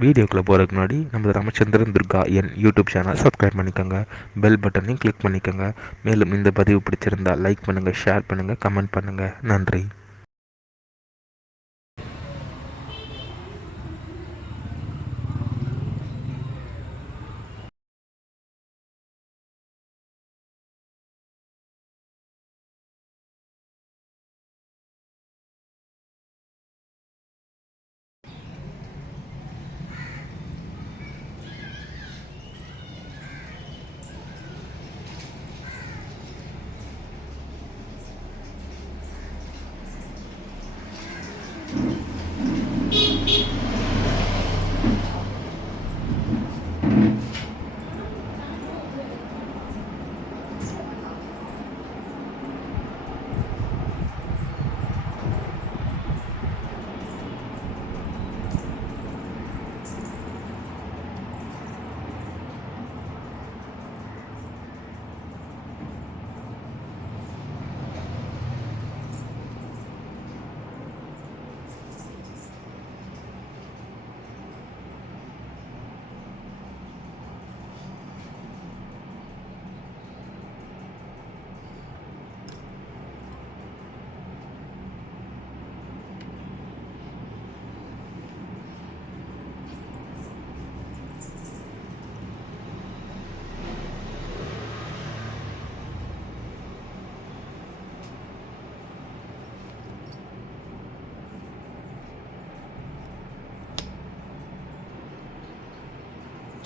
வீடியோக்குள்ளே போகிறதுக்கு முன்னாடி நம்ம ராமச்சந்திரன் துர்கா என் யூடியூப் சேனல் சப்ஸ்கிரைப் பண்ணிக்கோங்க, பெல் பட்டனையும் கிளிக் பண்ணிக்கோங்க. மேலும் இந்த பதிவு பிடிச்சிருந்தால் லைக் பண்ணுங்கள், ஷேர் பண்ணுங்கள், கமெண்ட் பண்ணுங்கள். நன்றி.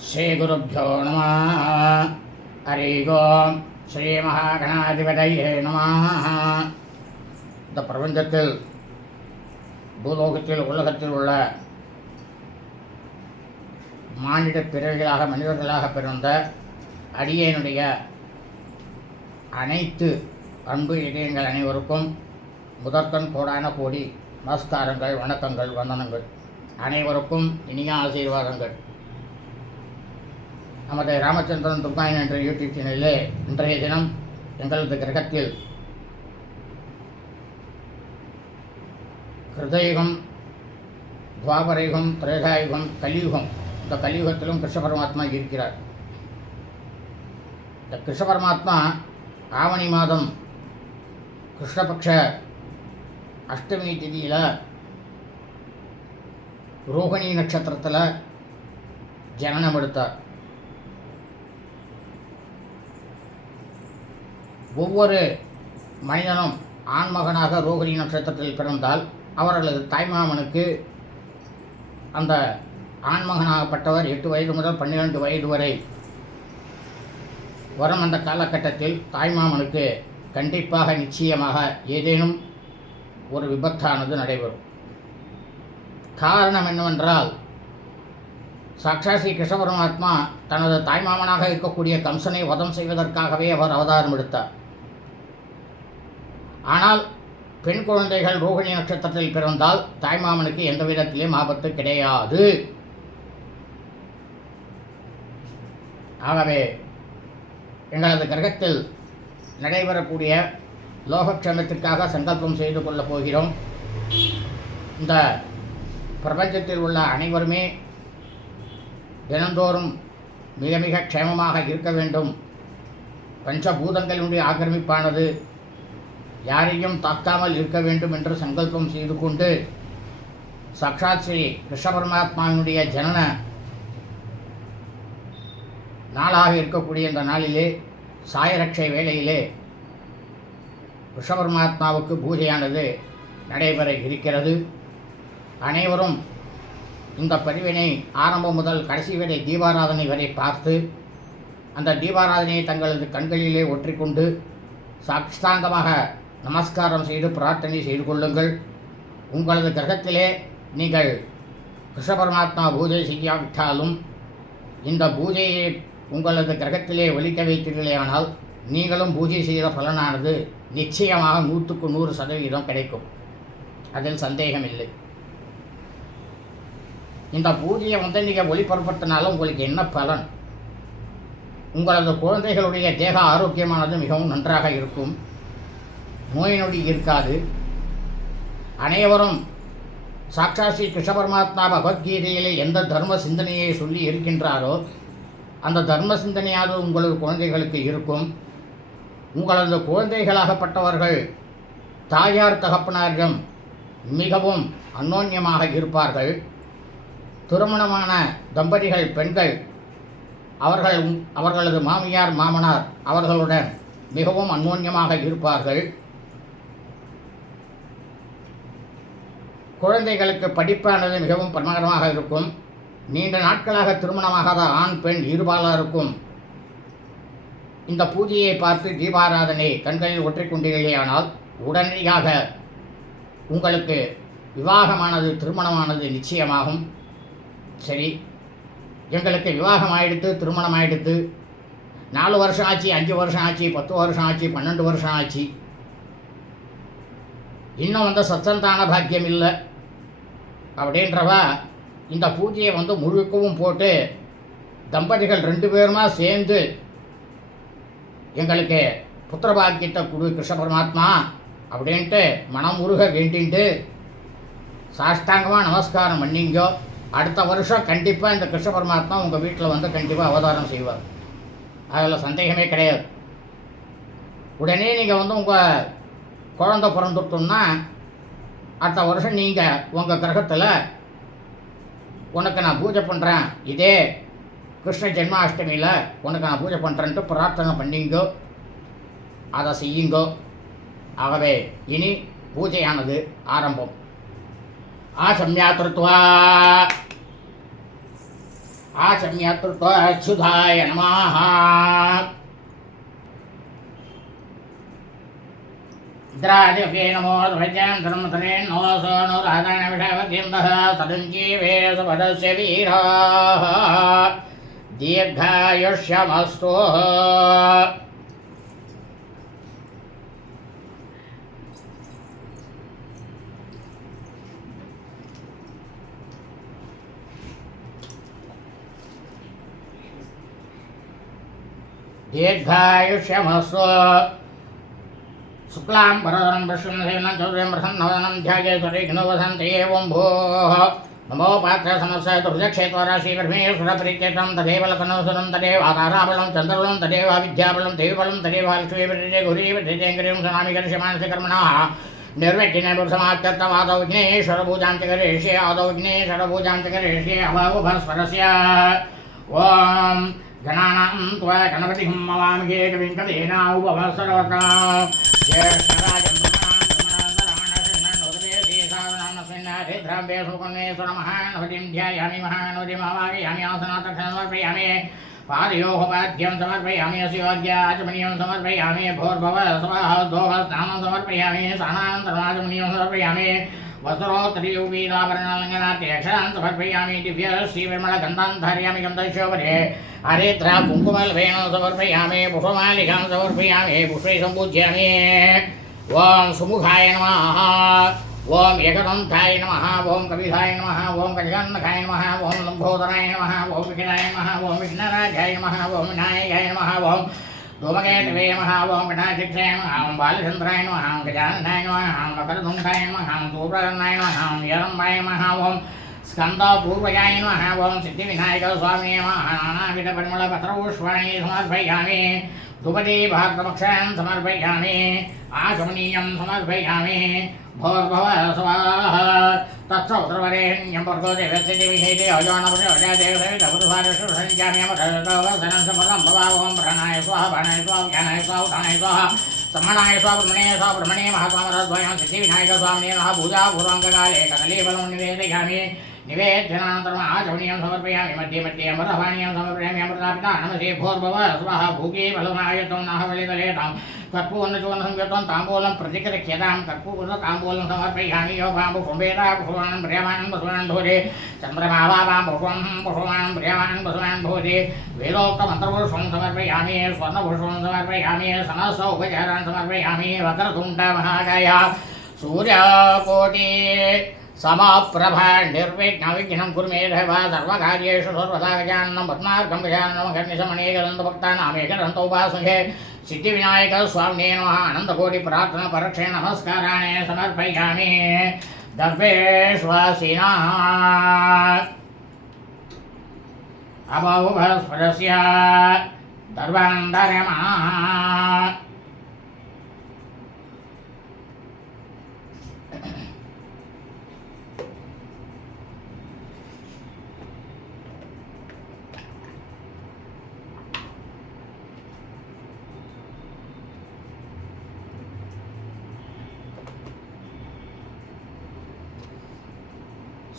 श्रीगुरुभ्यो नमः. हरि ओम. श्री महागणाधिपतये नमः. இந்த பிரபஞ்சத்தில் பூலோகத்தில் உலகத்தில் உள்ள மானிட பிறவிகளாக மனிதர்களாக பிறந்த அடியேனுடைய அனைத்து அன்பு இதயங்கள் அனைவருக்கும் முதற்கண் கோடான கோடி நமஸ்காரங்கள், வணக்கங்கள், வந்தனங்கள். அனைவருக்கும் இனிய ஆசீர்வாதங்கள். நமது ராமச்சந்திரன் துர்காயன் என்ற யூடியூப் சேனலிலே இன்றைய தினம் எங்களது கிரகத்தில் கிருதயுகம், துவாபரயுகம், திரேதாயுகம், கலியுகம். இந்த கலியுகத்திலும் கிருஷ்ண பரமாத்மா இருக்கிறார். இந்த கிருஷ்ண பரமாத்மா ஆவணி மாதம் கிருஷ்ணபக்ஷ அஷ்டமி திதியில் ரோகிணி நட்சத்திரத்தில் ஜனனம் எடுத்தார். ஒவ்வொரு மனிதனும் ஆண்மகனாக ரோகிணி நட்சத்திரத்தில் பிறந்தால் அவர்களது தாய்மாமனுக்கு அந்த ஆண்மகனாகப்பட்டவர் 8 வயது முதல் 12 வயது வரை வரும். அந்த காலகட்டத்தில் தாய்மாமனுக்கு கண்டிப்பாக நிச்சயமாக ஏதேனும் ஒரு விபத்தானது நடைபெறும். காரணம் என்னவென்றால், சாக்ஷாத் ஸ்ரீ கிருஷ்ண பரமாத்மா தனது தாய்மாமனாக இருக்கக்கூடிய கம்சனை வதம் செய்வதற்காகவே அவர் அவதாரம் எடுத்தார். ஆனால் பெண் குழந்தைகள் ரோகிணி நட்சத்திரத்தில் பிறந்தால் தாய்மாமனுக்கு எந்த விதத்திலும் ஆபத்து கிடையாது. ஆகவே எங்களது கிரகத்தில் நடைபெறக்கூடிய லோகக்ஷேமத்திற்காக சங்கல்பம் செய்து கொள்ளப் போகிறோம். இந்த பிரபஞ்சத்தில் உள்ள அனைவருமே தினந்தோறும் மிக மிக க்ஷேமமாக இருக்க வேண்டும். பஞ்சபூதங்களுடைய ஆக்கிரமிப்பானது யாரையும் தாக்காமல் இருக்க வேண்டும் என்று சங்கல்பம் செய்து கொண்டு சாக்ஷாத் ஸ்ரீ கிருஷ்ண பரமாத்மாவினுடைய ஜனன நாளாக இருக்கக்கூடிய இந்த நாளிலே சாயரட்சை வேளையிலே கிருஷ்ண பரமாத்மாவுக்கு பூஜையானது நடைபெற இருக்கிறது. அனைவரும் இந்த பதிவினை ஆரம்பம் முதல் கடைசி வரை தீபாராதனை வரை பார்த்து அந்த தீபாராதனையை தங்களது கண்களிலே ஒற்றிக்கொண்டு சாஷ்டாங்கமாக நமஸ்காரம் செய்து பிரார்த்தனை செய்து கொள்ளுங்கள். உங்களது கிரகத்திலே நீங்கள் கிருஷ்ண பரமாத்மா பூஜை செய்யாவிட்டாலும் இந்த பூஜையை உங்களது கிரகத்திலே ஒலிக்க வைத்தீர்களேயானால் நீங்களும் பூஜை செய்த பலனானது நிச்சயமாக 100க்கு 100% கிடைக்கும். அதில் சந்தேகமில்லை. இந்த பூஜையை நீங்கள் ஒளிபரப்பத்தினாலும் உங்களுக்கு என்ன பலன்? உங்களது குழந்தைகளுடைய தேக ஆரோக்கியமானது மிகவும் நன்றாக இருக்கும். நோய் நொடி இருக்காது. அனைவரும் சாட்சாத் ஸ்ரீ கிருஷ்ண பரமாத்மா பகவத்கீதையிலே எந்த தர்ம சிந்தனையை சொல்லி இருக்கின்றாரோ அந்த தர்ம சிந்தனையாவது உங்களது குழந்தைகளுக்கு இருக்கும். உங்களது குழந்தைகளாகப்பட்டவர்கள் தாயார் தகப்பனாரிடம் மிகவும் அந்யோன்யமாக இருப்பார்கள். திருமணமான தம்பதிகள் பெண்கள் அவர்களது மாமியார் மாமனார் அவர்களுடன் மிகவும் அந்யோன்யமாக இருப்பார்கள். குழந்தைகளுக்கு படிப்பானது மிகவும் பிரமாதமாக இருக்கும். நீண்ட நாட்களாக திருமணமாகாத ஆண் பெண் இருபாலருக்கும் இந்த பூஜையை பார்த்து தீபாராதனை கண்களில் ஒற்றிக்கொண்டீர்களேயானால் உடனடியாக உங்களுக்கு விவாகமானது திருமணமானது நிச்சயமாகும். சரி, எங்களுக்கு விவாகம் ஆகிடுத்து, திருமணம் ஆகிடுத்து, 4 வருஷம் ஆச்சு, 5 வருஷம் ஆச்சு, 10 வருஷம் ஆச்சு, 12 வருஷம் ஆச்சு, இன்னும் சத்சந்தான பாக்கியம் இல்லை அப்படின்றவா இந்த பூஜையை முழுக்கவும் போட்டு தம்பதிகள் 2 பேருமா சேர்ந்து எங்களுக்கு புத்திர பாக்கியத்தை கொடு கிருஷ்ண பரமாத்மா அப்படின்ட்டு மனம் உருக வேண்டின்ட்டு சாஷ்டாங்கமாக நமஸ்காரம் பண்ணிங்கோ. அடுத்த வருஷம் கண்டிப்பாக இந்த கிருஷ்ண பரமாத்மா உங்கள் வீட்டில் கண்டிப்பாக அவதாரம் செய்வார். அதில் சந்தேகமே கிடையாது. உடனே நீங்கள் உங்கள் குழந்தை பிறந்துட்டோம்னா அடுத்த வருஷம் நீங்கள் உங்கள் கிரகத்தில் உனக்கு நான் பூஜை பண்ணுறேன், இதே கிருஷ்ண ஜென்மாஷ்டமியில் உனக்கு நான் பூஜை பண்ணுறேன்ட்டு பிரார்த்தனை பண்ணிங்கோ, அதை செய்யுங்கோ. ஆகவே இனி பூஜையானது ஆரம்பம். ஆசம்யாத்ருத்வா அச்சுதாய நமஹ. இந்திராதிபே நமோ த்வஜம் தர்மதனே நோசோ நூராதன விஷவகிந்தஹ சதஞ்சீவே சுபதஸ்ய வீராः தீர்காயுஷ்யமஸ்து. दीर्घायुष्यमस्तु. शुक्लां वरदं विष्णुं चतुर्भुजं प्रसन्नवदनं ध्यायेत् एवं भोः नमो पात्रसमस्य दुर्जक्षेत्रराशिपरमेश्वरपरित्येतं तदेव लखनौसुरं तदेव आधाराबलं चन्द्रबलं तदेव विद्याबलं देवबलं तदेव लक्ष्मीपरिते गुरीपरितेङ्करीं सनामि करिष्यमाणस्य कर्मणः निर्विघ्नसमाप्त्यर्थमादौ विघ्नेश्वरपूजां च करिष्ये आदौ विघ्नेश्वरपूजां च करिष्ये अभावुभस्वरस्य ॐ गणानां त्वा गणपतिं मवामहे कविं कवीना उपवत्सरवता ज्येष्ठराजं महानवतिं ध्यायामि महानवतिं अवाहयामि आसनात् समर्पयामि पादयोः पाद्यं समर्पयामि अस्योद्याचमनीयं समर्पयामि भोर्भुवः स्वः दोः स्नानं समर्पयामि स्नानान्तरमाचमनीयं समर्पयामि वस्त्रोत्तरीयोपीताभरणालङ्घनात्यक्षरान् समर्पयामि दिव्यश्रीविमलगन्धान् धारयामि गन्धशोभरे हरिद्रा कुङ्कुमल्वेणं समर्पयामि पुष्पमालिकां समर्पयामि पुष्पै सम्पूज्यामि ॐ सुमुखाय नमः ॐ एकदन्ताय नमः ॐ कविधाय नमः ॐ गजगन्धकाय नमः ॐ लम्बोदराय नमः ॐ विघ्नाय नमः ॐ विघ्नराजाय नमः ॐ विनायकाय नमः ॐ धूमकेतवे नमः ॐ गणाध्यक्षाय नमः ॐ बालचन्द्राय नमः ॐ गजाननाय नमः ॐ मकरधुण्डाय नमः ॐ सूर्यवर्णाय नमः ॐ यरम्बाय नमः ॐ स्कन्दपूर्वजाय नमः ॐ सिद्धिविनायकस्वामिने नमः नानाविधपरिमलपत्रपुष्पाणि समर्पयामि धूपदीपमक्षान् समर्पयामि आचमनीयं समर्पयामि भोर्भुवः स्वाहा तत्सौत्रवरेण्यं भर्गो देवस्य देवीहेति अजानपतिजादेवसंजामि अमरतवसनं समदं भवावं प्राणाय स्वाहा बाणाय स्वाहा ज्ञानाय स्वाहा उठानाय स्वाहा समणाय स्वाहा ब्रह्मणे महात्मामरद्वयं सिद्धिविनायकस्वामिने नमः पूजा पूर्वाङ्गकाले कदलीफलं निवेदयामि निवेद्यनानन्तरम् आचमनीयं समर्पयामि मध्ये मध्ये अमृतपानीयं समर्पयामि अमृतापिता नमसे भोर्भुवः स्वाहा भूगे बलमायतं नः बलितलेतां कर्पूर्णचूर्णसंयुक्तं ताम्बूलं प्रतिकृत्यतां कर्पूर्णताम्बूलं समर्पयामि योगां कुम्भेरा पुष्पवान् प्रियमाणं पुष्पवान् भूते चन्द्रमावां पुष्पवान् प्रियमाणं पुष्पवान् भूते वेदोक्तमन्त्रपुष्पं समर्पयामि स्वर्णपुष्पं समर्पयामि समस्त उपचारान् समर्पयामि वक्रतुण्डमहाकाय सूर्यकोटि समप्रभा निर्विघ्नं कुरु मे देव सर्वकार्येषु सर्वदा गजाननं पद्मार्कं गजाननं घर्निशमनेकदन्तोपासने सिद्धिविनायकस्वामिने नमः अनन्तकोटिप्रार्थनापरक्षे नमस्काराणि समर्पयामि दर्भेष्वासिना अबहुभस्परस्य दर्वान्दर्यमा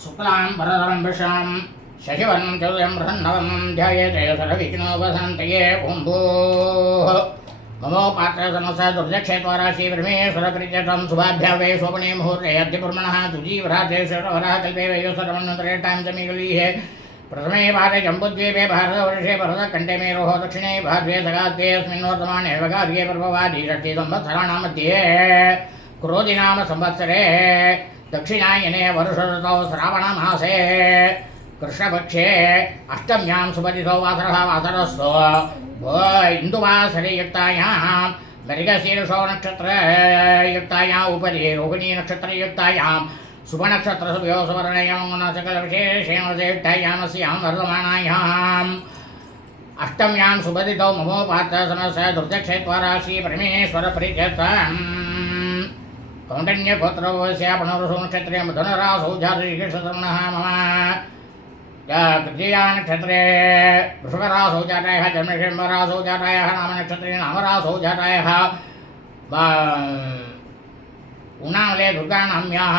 शुक्लां भरधरं विषं शशिवर्णं चतुर्भुजं प्रसन्नवदनं ध्यायेत् सर्वविघ्नोपशान्तये ॐ भूः ममोपात्रसमस्य दुर्जक्षेत्वराशि परमेश्वरप्रीत्यर्थं शुभाभ्यां वै स्वप्ने मुहूर्ते अद्यपूर्णः तुजीवरात्रे श्रवरः कल्पे वयोसरमन्वन्तरेष्टां च मेघलीः प्रथमे पादे जम्बुद्वीपे भारतवर्षे भरतकण्ठे मेरोः दक्षिणे भाद्वे सगाद्वे अस्मिन्नोर्तमाने वगार्ये पर्ववादी षष्टिसंवत्सराणां मध्ये क्रोधिनाम संवत्सरे दक्षिणायने वर्षऋतौ श्रावणमासे कृष्णपक्षे अष्टम्यां सुपतिथौ वासरः वासरस्तु इन्दुवासरयुक्तायां मृगशीर्षो नक्षत्रयुक्तायां उपरि रोहिणी नक्षत्रयुक्तायां शुभनक्षत्रसुभयो सुवर्णयां सकलविशेषेण ज्येष्ठायामस्यां वर्धमानायाम् अष्टम्यां सुपतिथौ ममोपात्रसमस्य दुर्जक्षेत्वराशि परमेश्वरप्रीत्यर्थम् कौण्डन्यगोत्रवस्य पुनरुषो नक्षत्रे धनुरासौ जातः मम तृतीया नक्षत्रे वृषभरासौ जातायः जन्मशम्बरासौ जातायः नामनक्षत्रे नामरासौ जातायः उणावले दुर्गानाम्याः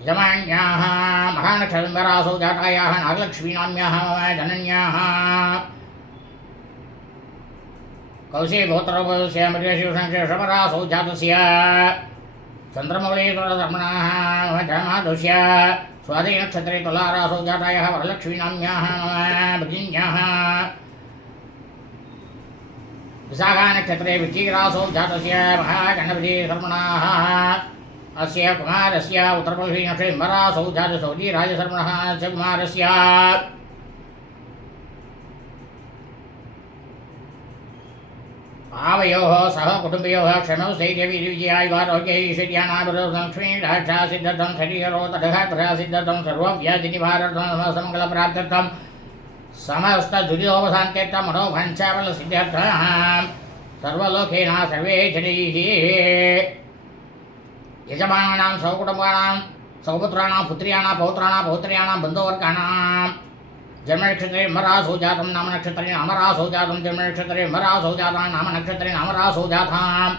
यजमान्याः महानक्षत्रेम्बरासौ जातायाः नागलक्ष्मीनाम्याः जनन्याः कौशे गोत्रवस्य मृगशीर्षपरासौ जातस्य चन्द्रमौळीश्वरधर्मणः जमादुष्य स्वाति नक्षत्रे तुलारासौ जातायः वरलक्ष्मीनाम्याः भगिन्याः विशाखा नक्षत्रे वृश्चिकरासौ जातस्य महागणपतिधर्मणः अस्य कुमारस्य उत्तरप्रदेशे नक्षत्रेम्बरासौ जातसौजीराजधर्मणः च कुमारस्य आवयोः सह कुटुम्बयोः क्षमौ स्थैर्यविजयायुवारोग्यैश्वर्याणाभिरोधलक्ष्मीडाक्षासिद्धं शरीरोतढघात्रसिद्धं सर्वव्याधिनिवारणं समङ्गलप्राप्त्यर्थं समस्तदुर्योपशान्त्यर्थं मनोवाञ्छाफलसिद्ध्यर्थं सर्वलोकेन सर्वे जनैः यजमानानां सौकुटुम्बानां सौपुत्राणां पुत्र्याणां पौत्राणां पौत्र्याणां बन्धुवर्गाणां जन्मनक्षत्रे मरासौ जातं नामनक्षत्रे नामरासौ जातं जन्मनक्षत्रे मरासौ जातां नामनक्षत्रे नामरासौ जातां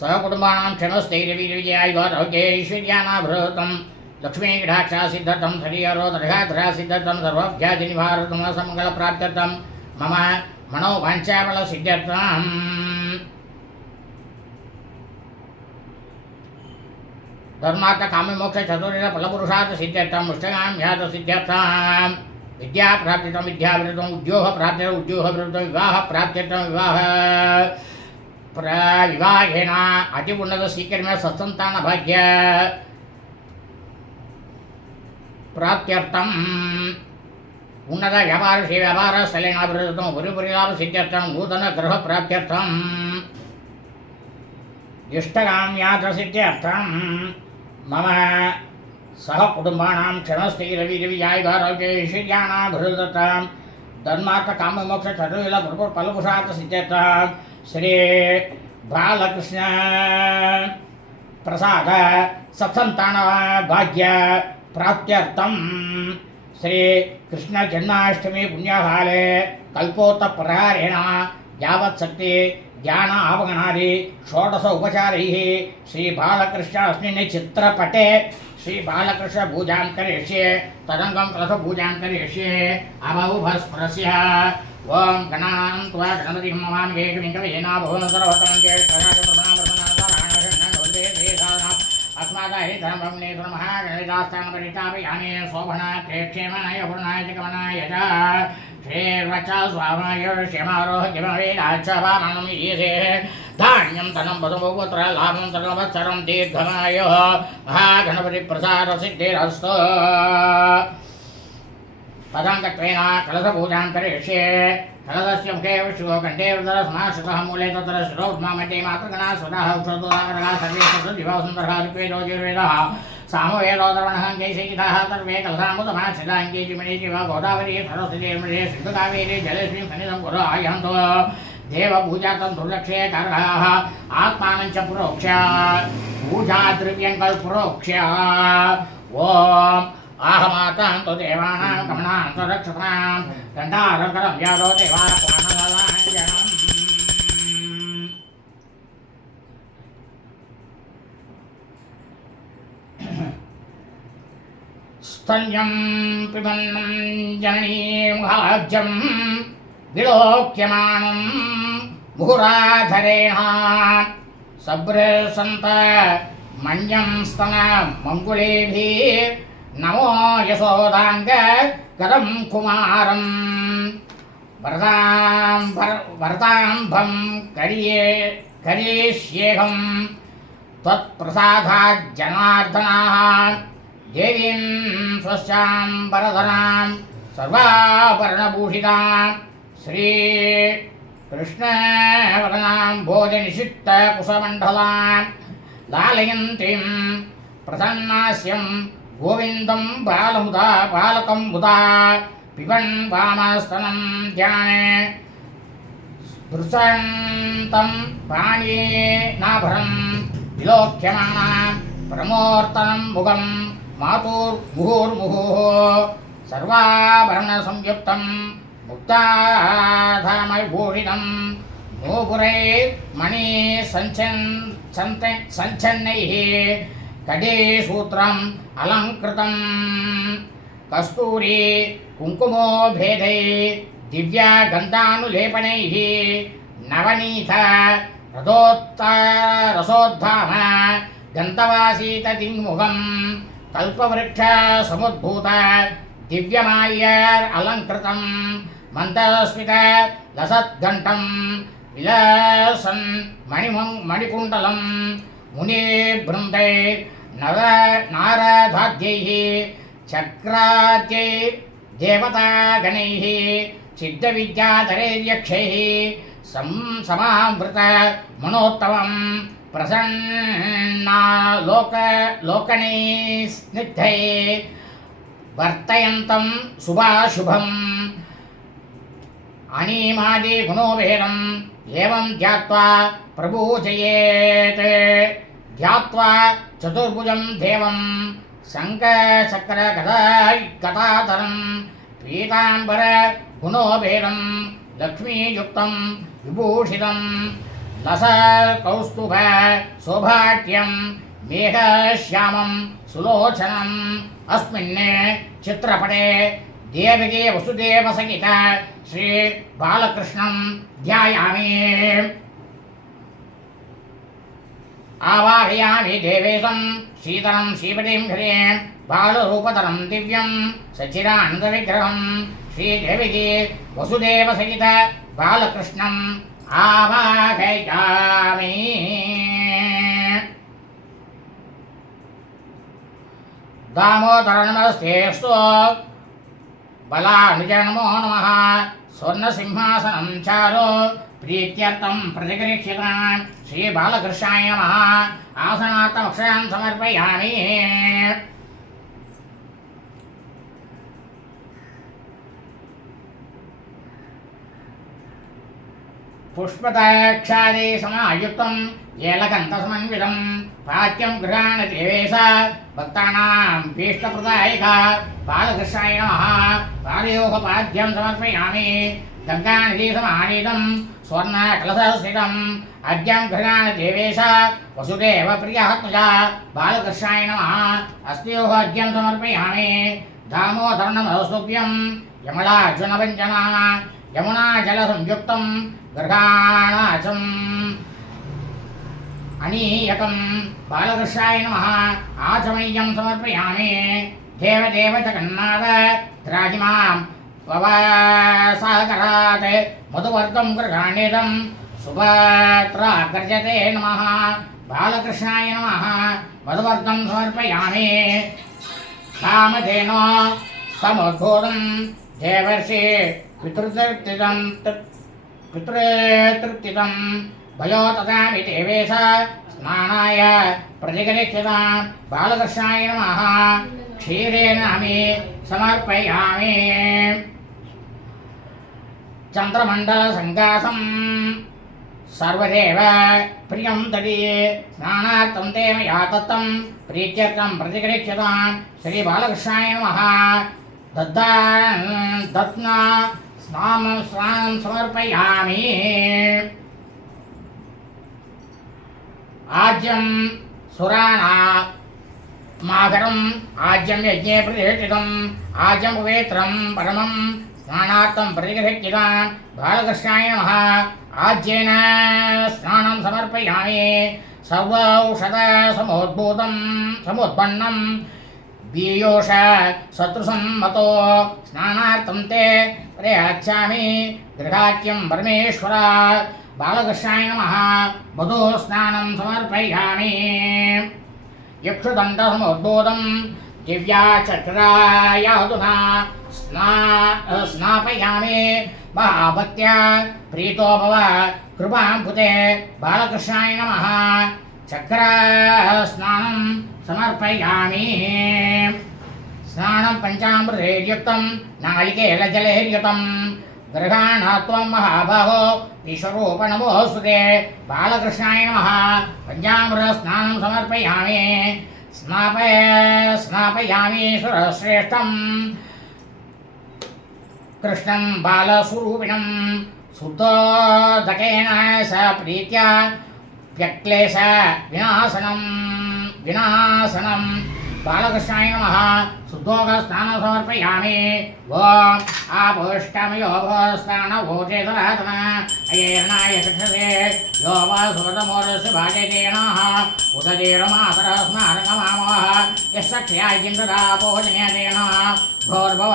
सहकुटुम्बानां क्षणस्थैर्यविजयायुवारोग्यैश्वर्याणाभिरोधं लक्ष्मीकटाक्षासिद्धं शरीरोदघात्रसिद्धं सर्वव्याधिनिवारणं समङ्गलप्राप्त्यर्थं मम मनोवाञ्छाफलसिद्ध्यर्थम् धर्मार्थ काम मोक्ष चतुर्विध फलपुरुषार्थ सिद्ध्यर्थम मुष्टगाम ह्यात सिद्ध्यर्थम विद्या प्राप्तिर्थम विद्यावृत्तम उद्योग प्राप्तिर्थम उद्योग वृत्तम विवाह प्राप्तिर्थम विवाह विवाहेन अति उन्नत शीघ्रमें सत्संतान भाग्य प्राप्त्यर्थम उन्नत व्यापार से व्यापार स्थलेनाभिवृद्धम परिपरिलाभ सिद्ध्यर्थम नूतन गृह प्राप्त्यर्थम इष्टगाम ह्यात सिद्ध्यर्थम मम सह कुटुंबानां क्षणस्थैर्यविजयायुवारोग्यैश्वर्याणाभिवृद्धं धर्मार्थ काम मोक्ष चतुर्विध फलपुरुषार्थ सिद्ध्यर्थं श्री बालकृष्ण प्रसाद सत्संतान भाग्य प्राप्त्यर्थं श्री कृष्ण जन्माष्टमी पुण्यकाले कल्पोत्तरप्रहारेण यावत्शक्ति ज्ञान आवगणादि षोडश उपचारैः श्री बालकृष्ण अस्मिन् चित्रपटे श्री बालकृष्ण पूजां करिष्ये तदङ्गं कलशपूजां करिष्ये अबहुभस्परस्य ओं गणानां त्वा गणपतिं नमामि एकविंकवेना भुवनं सर्वतं अस्मादाहितमहागणितास्थानपरितापयामि शोभनाय क्षेमाय पूर्णाय च गमनाय च श्रीर्वचा स्वामाय श्यमारोह किमवेदाच्छवामनं ईशे धान्यं धनं वसुपुत्र लाभं सर्ववत्सरं दीर्घमायुः महागणपतिप्रसादसिद्धिरस्तु पदान्तत्वेन कलशपूजां करिष्ये कलशस्य मुखे विष्णुः कण्ठे उदरसमाश्रितः मूले तत्र शिरोद्मामध्ये मातृगणा स्वतः औषधोदारः सर्वे सद्दिवः सुन्दरः ऋग्वेदो यजुर्वेदः सामवेदोदर्वणः केशयिताः सर्वे कलशामुदमाश्रिताङ्गेजिमणिजिव गोदावरी सरस्वती नर्मदे सिन्धुकावेरी जलेस्मिन् सन्निधं कुरु आयन्तु देवपूजातं दुर्लक्ष्ये कारः आत्मानं च प्रोक्ष्य पूजाद्रव्यङ्कल् प्रोक्ष्य ॐ आहमातां तु देवानां गमनां तु रक्षतां दण्डारकरं यादो देवानां स्तन्यं पिबन्नं जननीं भाज्यं विलोक्यमानं मुहुराधरेण सब्रसन्त मन्यं स्तन मङ्गुलेभिर्नमो यशोदाङ्ग गदं कुमारं वरदाम्भं करिष्येऽहं त्वत्प्रसादाज्जनार्दनाः देवीं स्वस्यां वरदनां सर्वाभरणभूषितां श्रीकृष्णवदनां भोजनिषिक्तकुशमण्डलां लालयन्तीं प्रसन्नास्यं गोविन्दं बालकं मुदा पिबन् वामस्तनं ध्याने स्पृशन्तं पाणिनाभरं विलोक्यमानां प्रमोर्तनं मुखं मातुर्मुहुर्मुहुः सर्वाभरणसंयुक्तं मुक्ताधामविभूषितं नूपुरैर्मणिसञ्छन्नैः कडेसूत्रम् अलङ्कृतं कस्तूरी कुङ्कुमोभेदै दिव्यगन्धानुलेपनैः नवनीत रसोद्धाम गन्धवासीतदिङ्मुखं कल्पवृक्षसमुद्भूत दिव्यमाल्यैरलङ्कृतं मन्दस्मित लसद्घण्टं विलसन् मणिकुण्डलं मुनिबृन्दैर्नारदाद्यैः चक्राद्यैर्देवतागणैः सिद्धविद्याधरैर्यक्षैः समावृत मनोत्तमं प्रसन्नालोकने स्निग्धै वर्तयन्तं शुभाशुभम् अनीमादिगुणोभेदम् एवं ध्यात्वा प्रपूजयेत् ध्यात्वा चतुर्भुजं देवं शङ्खचक्रगदाधरं पीताम्बर गुणोभेदं लक्ष्मीयुक्तं विभूषितं लसकौस्तुभ सौभाट्यं मेघश्यामं सुलोचनम् अस्मिन् चित्रपटे देवकी वसुदेव सहित श्री बालकृष्णं ध्यायामि आवाहयामि देवेशं शीतलं श्रीपतिं ह्रीं बालरूपधरं दिव्यं सच्चिदानन्दविग्रहं श्रीदेवकी वसुदेव सहित बालकृष्णम् आवाहयामि। दामोदर नमस्तेऽस्तु बलानुज नमो नमः स्वर्णसिंहासनं चारु प्रीत्यर्थं प्रतिगृह्यतां श्रीबालकृष्णाय नमः आसनार्थमक्षरान् समर्पयामि। पुष्पदाक्षादि समायुक्तं येलकन्तसमन्वितं पाठ्यं गृहाण देवेश भक्तानां भीष्टप्रदायिका बालकृष्णाय नमः पादयोगपाद्यं समर्पयामि। गङ्गानिधि समानीतं स्वर्णकलशस्थितम् अद्यं गृहाण देवेश वसुदेव प्रियात्मजा बालकृष्णाय नमः अस्त्योः अद्यं समर्पयामि। दामोदरनमस्तुभ्यं यमलार्जुनभञ्जना यमुनाजलसंयुक्तं गृहाणाचम् अनीयकं बालकृष्णाय नमः आचमनीयं समर्पयामि। देवदेव जगन्नाथ द्राजिमां पवसागरात् मधुवर्गं गृहाणीतं सुभद्राग्रजते नमः बालकृष्णाय नमः मधुवर्गं समर्पयामि। कामधेनो समुद्भूतं देवर्षि पितृतृप्तितं भयो तदामि देवेश स्नानाय प्रतिगृह्यतां बालकृष्णाय नमः क्षीरेण अहं समर्पयामि चन्द्रमण्डलसङ्कासं सर्वदेव प्रियं तदि स्नानार्थं ते मया दत्तं प्रीत्यर्थं प्रतिगृह्यतां श्रीबालकृष्णाय नमः दत्ना स्नानं समर्पयामि आज्यं सुराणामागरम् आज्यं यज्ञे प्रतिष्ठितम् आज्यं पवित्रं परमं स्नानार्थं प्रतिगृह्यतां बालकृष्णाय नमः आज्येन स्नानं समर्पयामि समुत्पन्नं बीयोष शत्रुसम्मतो स्नानार्थं ते प्रयच्छामि गृहात्यं परमेश्वर बालकृष्णाय नमः वधू स्नानं समर्पयामि यक्षुदन्तसमुद्बोधं दिव्याचक्रायाहुना स्नापयामि महाभक्त्या प्रीतो भव कृपां भुते बालकृष्णाय नमः चक्रस्नानं समर्पयामि स्नानं पञ्चामृतैर्युक्तं नारिकेलजलैर्युतं गृहाणात्वं महाबाहो विश्वरूप नमोऽस्तुते बालकृष्णाय नमः पञ्चामृतस्नानं समर्पयामि स्नापयामि सुरश्रेष्ठं कृष्णं बालस्वरूपिणं शुद्धोदकेन स प्रीत्या व्यक्लेश विनाशनं बालकृष्णाय नमः शुद्धोदस्नानं समर्पयामि ॐ आपुष्टमयो भोस्नानभूतेतरातन अयेर्नाय चक्षसे यो वा सुगतमोदस्य भाजयतेनाः उदतीरमातरः स्नारकमामः यस्य क्षयाय चिन्तदापोजनयतेनः भोर्भव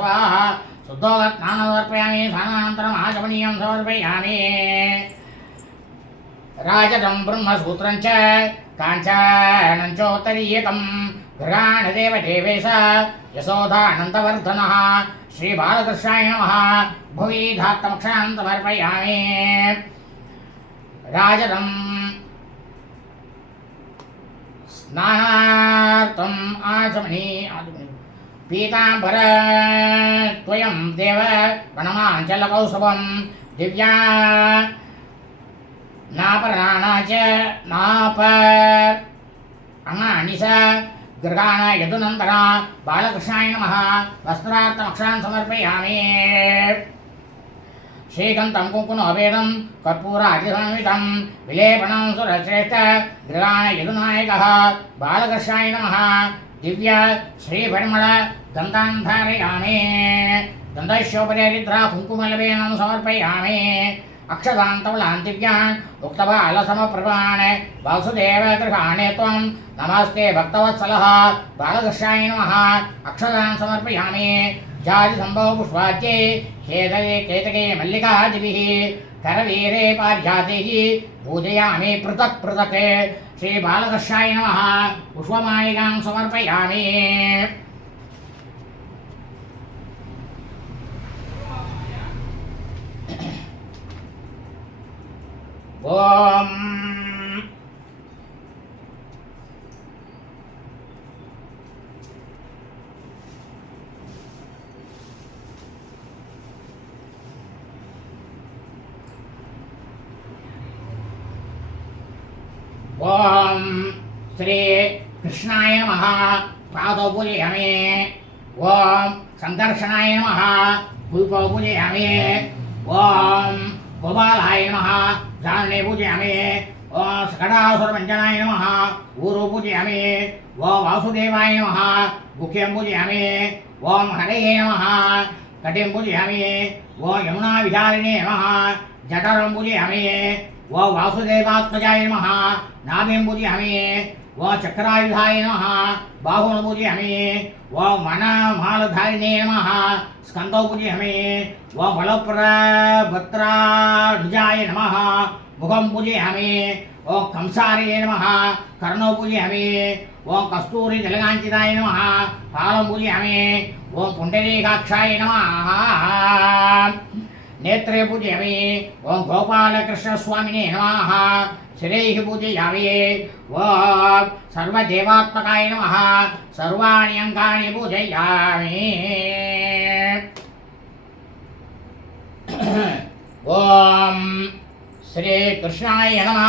स्वाहा शुद्धोदस्नानं समर्पयामि स्नानानन्तरम् आचमनीयं समर्पयामि राजदं ब्रह्मसूत्रं च काञ्चनं चोत्तरीयकं गृहाणदेव देवेश यशोदानन्दवर्धनः श्रीबालकृष्णाय नमः भुवि धात्तमक्षान् समर्पयामि राजदं स्नानार्थम् आचमनी पीताम्बरत्वयं देव वनमाञ्चलकौस्तुभं दिव्या नापराणा च नापराणिस गृहाण यदुनन्दना बालकृष्णाय नमः वस्त्रार्थमक्षान् समर्पयामि श्रीगन्धं कुङ्कुमोपेदं कर्पूरादिसंयुतं विलेपनं सुरश्रेष्ठ गृहाण यदुनायकः बालकृष्णाय नमः दिव्य श्रीपरिमळ गन्धान् धारयामि गन्धस्योपरिहरिद्रा कुङ्कुमलवेनं समर्पयामि अक्षदान्तवलान् दिव्यान् उक्तबालसमप्रभान् वासुदेव गृहाणे त्वं नमस्ते भक्तवत्सलः बालकृष्णाय नमः अक्षदान् समर्पयामि जातिसम्भव पुष्पाद्ये केतके मल्लिकादिभिः करवीरे पारिजातैः पूजयामि पृथक् पृथक् श्रीबालकृष्णाय नमः पुष्पमालिकां समर्पयामि ॐ श्री कृष्णाय नमः पादौ पूजयामि ॐ संकर्षणाय नमः पुल्पौ पूजयामि ॐ गोपालाय नमः जाने पूजयामि ॐ सकटासुरभञ्जनाय नमः ऊरु पूजयामि ॐ वासुदेवाय नमः गुह्यं पूजयामि ॐ हरये नमः कटिं पूजयामि ॐ यमुनाविहारिणे नमः जठरं पूजयामि ॐ वासुदेवात्मजाय नमः नाभिं पूजयामि ओं चक्रायुधाय नमः बाहुं पूजयामि ओं वनमालधारिणे नमः स्कन्दौ पूजयामि ओं बलभद्रानुजाय नमः मुखं पूजयामि ओं कंसारये नमः कर्णौ पूजयामि ओं कस्तूरी जलकाञ्चिताय नमः पालं पूजयामि ओं पुण्डरीकाक्षाय नमः नेत्रे पूजयामि ओं गोपालकृष्णस्वामिने नमः शिरैः पूजयामि ओं सर्वदेवात्मकाय नमः सर्वाणि अङ्गानि पूजयामि ओं श्रीकृष्णाय नमः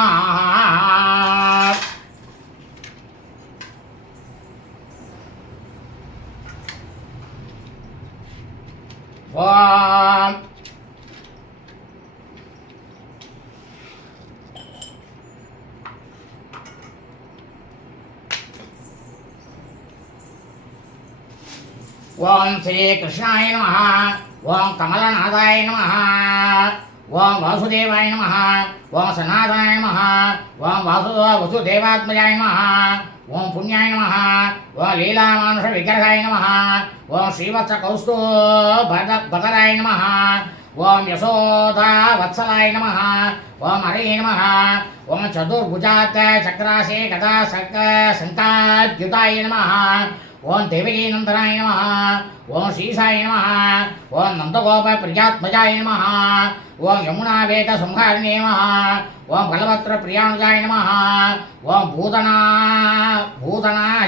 ओं ओं श्रीकृष्णाय नमः ओं कमलनाथाय नमः ओं वासुदेवाय नमः ओं सनातनाय नमः ओं वसुदेवात्मजाय नमः ओं पुण्याय नमः ओं लीलामानुषविग्रहाय नमः ओं श्रीवत्सकौस्तुभधराय नमः ओं यशोदावत्सलाय नमः ओं हरये नमः ओं चतुर्भुजात् चक्रासे गदा शङ्काद्युताय नमः ओं देवकीनन्दनाय नमः ओं श्रीसाय नमः ओं नन्दगोपप्रियात्मजाय नमः ओं यमुनावेगसंहारिणे नमः ओं बलभद्रप्रियानुजाय नमः ओं भूतना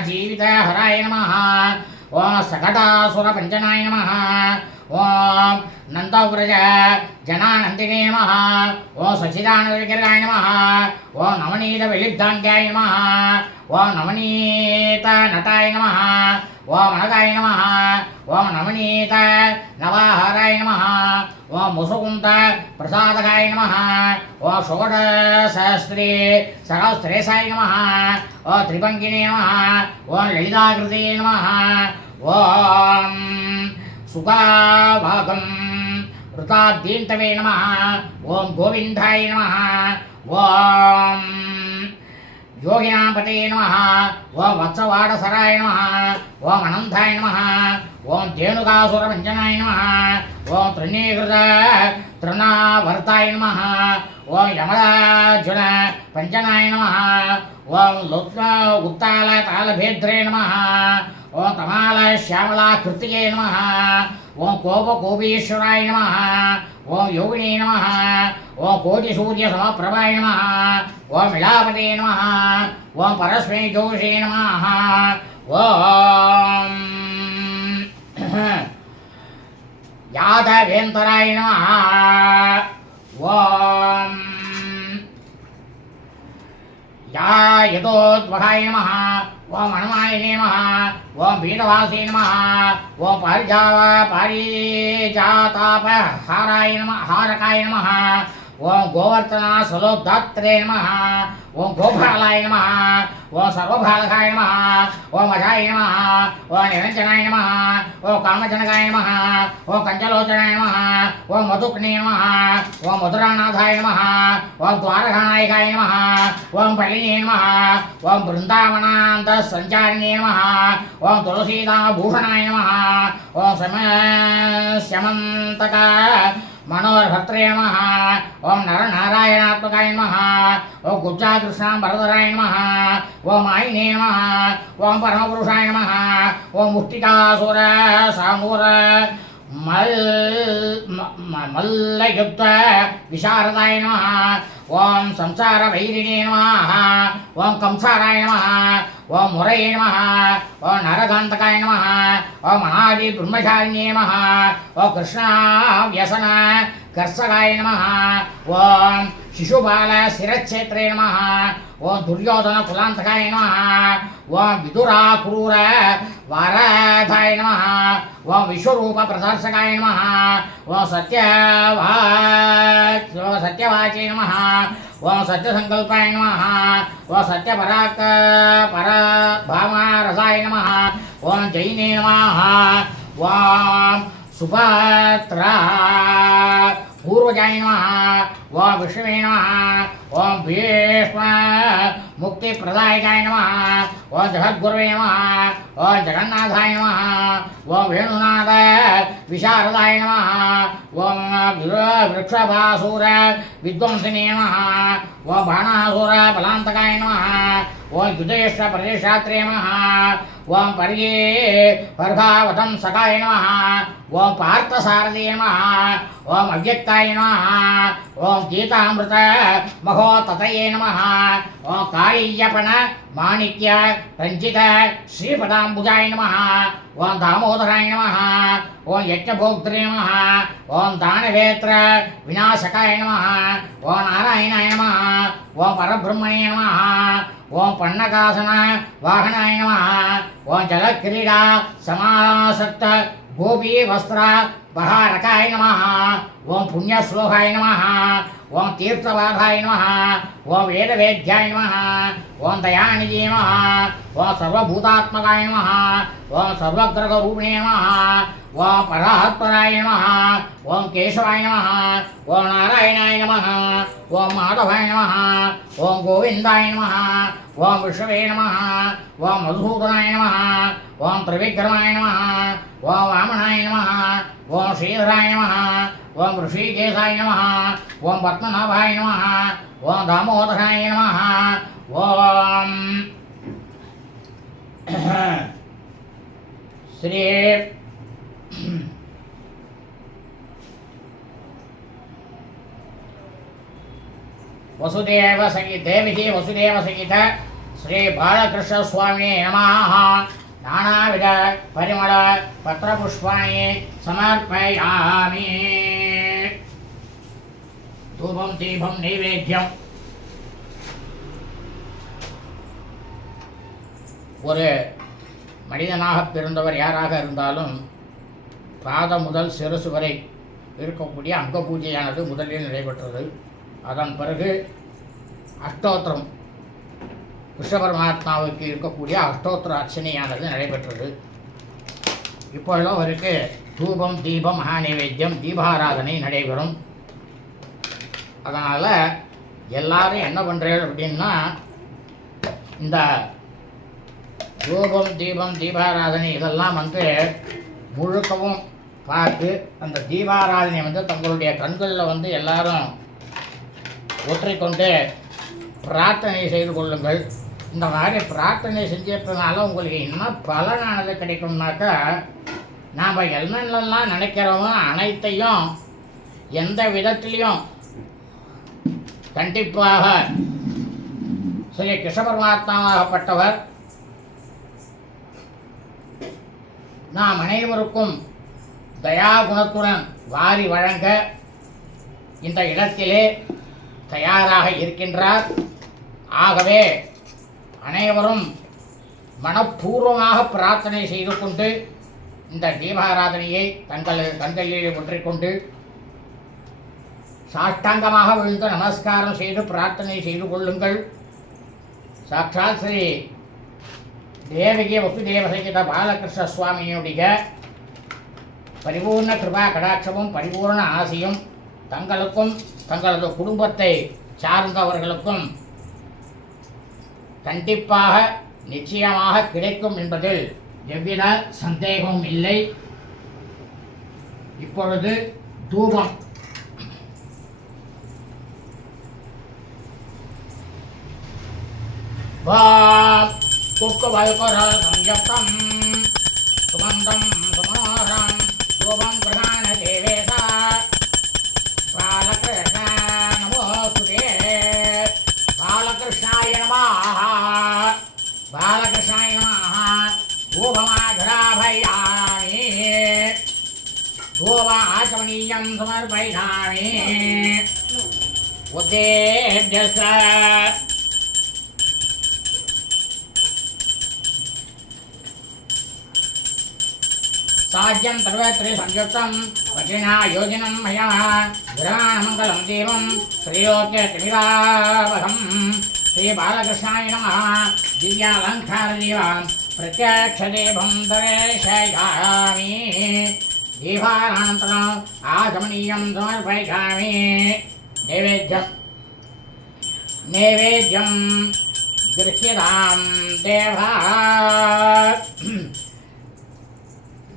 जीवितहराय नमः ओं सकटासुरपञ्चनाय नमः ओं नन्दव्रज जनानन्दिने नमः ओं सच्चिदानन्दविग्रहाय नमः ओं नवनीतविलिब्धाङ्गाय नमः ओं नवनीतनटाय नमः ओं अनगाय नमः ओं नवनीत नवाहाराय नमः ओं मुसुकुन्द प्रसादकाय नमः ओं षोडशसहस्रेशाय नमः ओं त्रिभङ्गिने नमः ओं ललिताकृते नमः ओं सुगाभागं वृताद्दीन्तवे नमः ओं गोविन्दाय नमः ओं योगिनापते नमः ओं वत्सवाडसराय नमः ओं अनन्ताय नमः ओं धेनुकासुरभञ्जनाय नमः ओं तृणावर्ताय नमः ओं यमलार्जुन पञ्चनाय नमः ओं उत्तालतालभेद्रे नमः ओं तमालश्यामलाकृतिके नमः ओं कोपकोपीश्वराय नमः ओं योगिने नमः ओं कोटिसूर्यसमप्रभाय नमः ओं विलापते नमः ओं परस्मै जोषे नमः ओं यादवेन्तराय नमः ओं यतोद्वहाय नमः ओं हनुमाय नमः ओं पीठवासे नमः ओं पारिजातापहाराय नमः हारकाय नमः ओं गोवर्धनासलोदात्रे नमः ओं गोपालाय नमः ओं सर्वभालकाय नमः ओं अजाय नमः ओं निरञ्जनाय नमः ओं कामजनकाय नमः ओं कञ्चलोचनाय नमः ओं मधुक्ने नमः ओं मधुरानाथाय नमः ओं द्वारकानायकाय नमः ओं पल्लिने नमः ओं वृन्दावनान्तसञ्चारिणे नमः ओं तुलसीदामभूषणाय नमः ओं स्यमन्तक मनोहरभद्रे नमः ओं नरनारायणात्मकाय नमः ओं गुब्जाकृष्णाम्बरधराय नमः ओं मायिने नमः ओं परमपुरुषाय नमः ओं मुष्टिकासुर सामूर मल्लयुक्त विशारदाय नमः ओं संसारभैरिणे नमः ओं कंसाराय नमः ओं मुरये नमः ओं नरकान्तकाय नमः ओं महादि ब्रह्मचारिणे नमः ओं कृष्णाव्यसन कर्षकाय नमः ओं शिशुपाल शिरच्छेत्रे नमः ओं दुर्योधन कुलान्तकाय नमः ओं विदुराक्रूर वाराधाय नमः ओं विश्वरूप प्रदर्शकाय नमः ओं सत्यवाचे नमः ओं सत्यसंकल्पाय नमः ओं सत्यपराभामारसाय नमः ओं जैने नमः ओं सुपात्रा पूर्व पूर्वजाय नमः ओम विष्णवे नमः ओम भीष्म मुक्तिप्रदायकाय नमः ओम जगद्गुरवे नमः ओम जगन्नाथाय नमः ओम वेणुनाथ विशारदाय नमः ओम वृक्षभासूर विद्वंसिने नमः ओम बाणासुर बलान्तकाय नमः ओम युधेश्वर प्रदेशात्रे नमः ओम पर्ये पर्गावतं सकाय नमः ओम पार्थसारथी नमः ओम अव्यक्ताय नमः ओम गीतामृत महोततये नमः ओम कालीयपन माणिक्य रंजित श्रीपदाम्बुजाय नमः ओम दामोदराय नमः ओम यज्ञभोक्त्रे नमः ओम दानवेत्र विनाशकाय नमः ओम नारायणाय नमः ओम परब्रह्मणे नमः ओम पन्नकासन वाहनाय नमः ओम जलक्रीडा समासक्त गोपी वस्त्र बहारकाय नमः ओम पुण्यश्लोकाय नमः ओम तीर्थवाधाय नमः ओम वेदवेद्याय नमः ओम दयानिधे नमः ओम सर्वभूतात्मकाय नमः ओम सर्वग्रहरूपिणे नमः ओम परात्पराय नमः ओम केशवाय नमः ओम नारायणाय नमः ओम माधवाय नमः ओम गोविन्दाय नमः ओम विष्णवे नमः ओम मधुसूदनाय नमः ओम त्रिविक्रमाय नमः ओम वामनाय नमः ओम श्रीधराय नमः ओम ऋषिकेशाय नमः ओम पद्मनाभाय नमः ओम दामोदराय नमः ओम श्री वसुदेव सहित देवी वसुदेव सहित श्री बालकृष्ण स्वामी नमः नानाविध परिमल पत्रपुष्पाणि समर्पयामि धूपं दीपं नैवेद्यम ஒரு மனிதனாக பிறந்தவர் யாராக இருந்தாலும் பாதம் முதல் சிரசு வரை இருக்கக்கூடிய அங்க பூஜையானது முதலில் நடைபெற்றது. அதன் பிறகு அஷ்டோத்திரம் கிருஷ்ண பரமாத்மாவுக்கு இருக்கக்கூடிய அஷ்டோத்திர அர்ச்சனையானது நடைபெற்றது. இப்பொழுது அவருக்கு தூபம் தீபம் மகாநைவேத்தியம் தீபாராதனை நடைபெறும். அதனால் எல்லாரும் என்ன பண்ணுறீர்கள் அப்படின்னா, இந்த தூபம் தீபம் தீபாராதனை இதெல்லாம் முழுக்கவும் பார்த்து அந்த தீபாராதனை தங்களுடைய கண்களில் எல்லாரும் ஒற்றிக்கொண்டு பிரார்த்தனை செய்து கொள்ளுங்கள். இந்த மாதிரி பிரார்த்தனை செஞ்சதுனால உங்களுக்கு என்ன பலனானது கிடைக்கும்னாக்கா, நாம் என்னென்னலாம் நினைக்கிறோமோ அனைத்தையும் எந்த விதத்திலையும் கண்டிப்பாக ஸ்ரீ கிருஷ்ண பரமாத்மாவாகப்பட்டவர் நாம் அனைவருக்கும் தயாகுணத்துடன் வாரி வழங்க இந்த இடத்திலே தயாராக இருக்கின்றார். ஆகவே அனைவரும் மனப்பூர்வமாக பிரார்த்தனை செய்து கொண்டு இந்த தீபாராதனையை தங்கள் கண்களில் ஒன்றிக்கொண்டு சாஷ்டாங்கமாக விழுந்து நமஸ்காரம் செய்து பிரார்த்தனை செய்து கொள்ளுங்கள். சாட்சாத் ஸ்ரீ தேவகி வசுதேவ சகித பாலகிருஷ்ண சுவாமியினுடைய பரிபூர்ண கிருபா கடாட்சமும் பரிபூர்ண ஆசையும் தங்களுக்கும் தங்களது குடும்பத்தை சார்ந்தவர்களுக்கும் கண்டிப்பாக நிச்சயமாக கிடைக்கும் என்பதில் எவ்வித சந்தேகமும் இல்லை. இப்பொழுது தூபம் कुक्कुवल्कुर संयुक्तं सुगन्धं सुमनोहरं धूपं गृहाण देवेश बालकृष्ण नमोस्तुते. बालकृष्णाय नमः बालकृष्णाय नमः. धूपमाघ्राभयामि धूपमाचमनीयं समर्पयामि. उद्देभ्यश्च साज्यं सर्वत्र संयुक्तं वज्रिणा योजनं मया ग्रहाणमङ्गलं देवं श्रीलोक्य त्रिविरावहं. श्रीबालकृष्णाय नमः. दिव्यालङ्कारदेवां प्रत्यक्षदेवं दर्शयामि. दीपानान्तरम् आचमनीयं समर्पयामि नैवेद्यं गृह्यतां देवा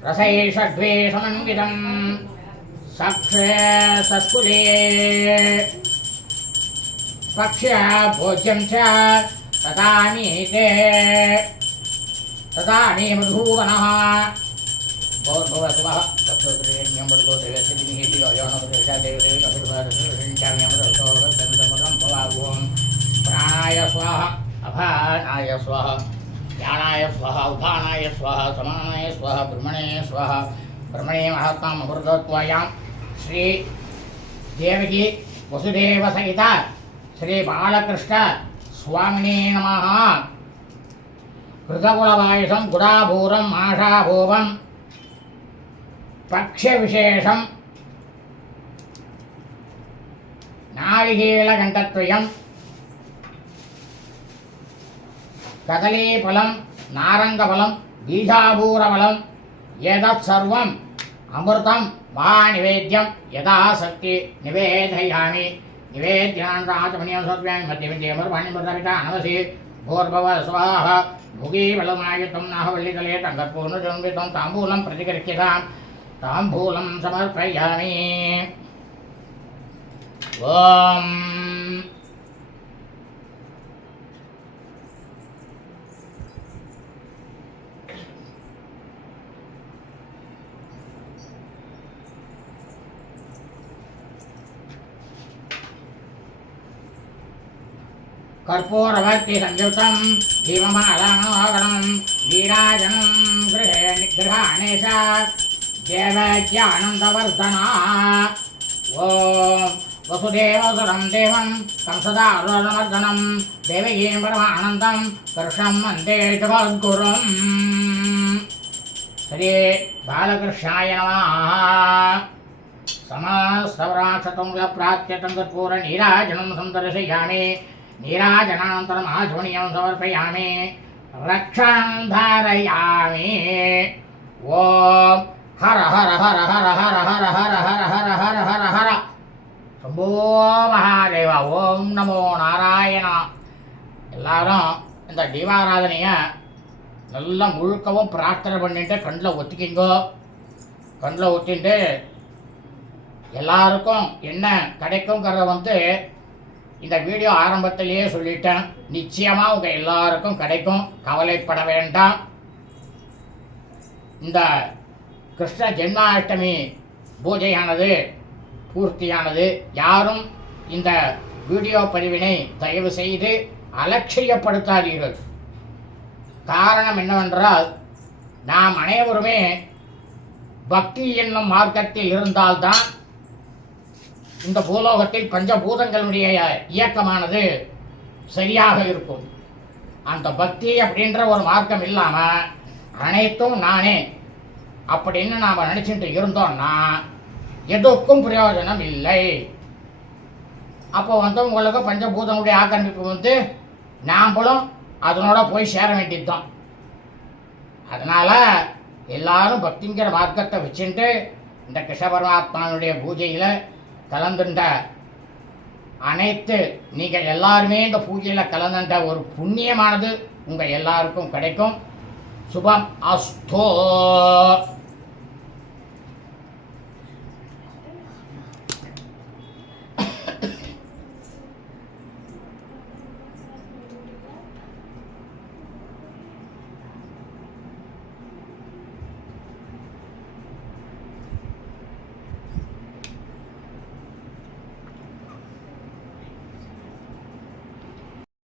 रसैषड्वे समन्वितं सक्षे सस्कुले पक्ष्या भोज्यं च तदानी मधुवनः भवतुवः तत्त्वत्रयं प्राणाय स्वाहा अपानाय स्वाहा ज्ञानाय स्वाहा उदानाय स्वाहा समानाय स्वाहा ब्रह्मणे स्वाहा ब्रह्मणे महात्माम् अमृतत्वायां श्री देवकी वसुदेव सहित श्री बालकृष्ण स्वामिने नमः कृतकुलवायुसं गुडाभूरम् आशाभूवं पक्ष्यविशेषं नारिकेलघण्टत्रयं कदलीफलं नारङ्गफलं बीजाभूरफलं एतत्सर्वम् अमृतं वा निवेद्यं यथाशक्ति निवेदयामि निवेद्यान्तराचमनीयं सत्यामि मध्ये मध्ये अमृतानि अनवसि भूर्भुवः स्वाहा भुगीबलमायुतं नाहवल्लितले टङ्कपूर्णजन्वितं ताम्बूलं प्रतिगृह्यतां ताम्बूलं समर्पयामि ॐ कर्पूरवर्ति संयुक्तं भीममालानोहरणं नीराजनं गृहाणे च देवज्ञानन्दवर्धना ॐ वसुदेवसुरं देवं कंसदारुणमर्दनं देवकीं परमानन्दं कृष्णं वन्दे जगद्गुरुम् श्री बालकृष्णाय नमः समस्तवराक्षतुङ्गप्रात्यतं कर्पूरनीराजनं सन्दर्शयामि नीराजनानन्तरम् आचमनीयं समर्पयामि रक्षां धारयामि ॐ हर हर हर हर हर हर हर हर हर हर हर हर शम्भो महादेव ओम நமோ நாராயணா. எல்லாரும் இந்த தீபாராதனையை நல்லா முழுக்கவும் பிரார்த்தனை பண்ணிட்டு கண்ணில் ஒத்திக்கிங்கோ. கண்ணில் ஒத்திட்டு எல்லாருக்கும் என்ன கிடைக்குங்கிறத இந்த வீடியோ ஆரம்பத்திலேயே சொல்லிட்டேன். நிச்சயமாக உங்கள் எல்லாருக்கும் கிடைக்கும், கவலைப்பட வேண்டாம். இந்த கிருஷ்ண ஜென்மாஷ்டமி பூஜையானது பூர்த்தியானது. யாரும் இந்த வீடியோ பதிவினை தயவு செய்து அலட்சியப்படுத்தாதீர்கள். காரணம் என்னவென்றால், நாம் அனைவருமே பக்தி என்னும் மார்க்கத்தில் இருந்தால்தான் இந்த பூலோகத்தில் பஞ்சபூதங்களுடைய இயக்கமானது சரியாக இருக்கும். அந்த பக்தி அப்படின்ற ஒரு மார்க்கம் இல்லாமல் அனைத்தும் நானே அப்படின்னு நாம் நினச்சிட்டு இருந்தோம்னா எதுக்கும் பிரயோஜனம் இல்லை. அப்போ உங்களுக்கு பஞ்சபூதங்களுடைய ஆக்கிரமிப்பு நாம்பளும் அதனோட போய் சேர வேண்டியது தான். அதனால் எல்லாரும் பக்திங்கிற மார்க்கத்தை வச்சுட்டு இந்த கிருஷ்ண பரமாத்மானுடைய பூஜையில் கலந்துட்ட அனைத்து நீங்கள் எல்லாருமே இந்த பூஜையில் கலந்துட்ட ஒரு புண்ணியமானது உங்கள் எல்லாருக்கும் கிடைக்கும். சுபம் அஸ்தோ.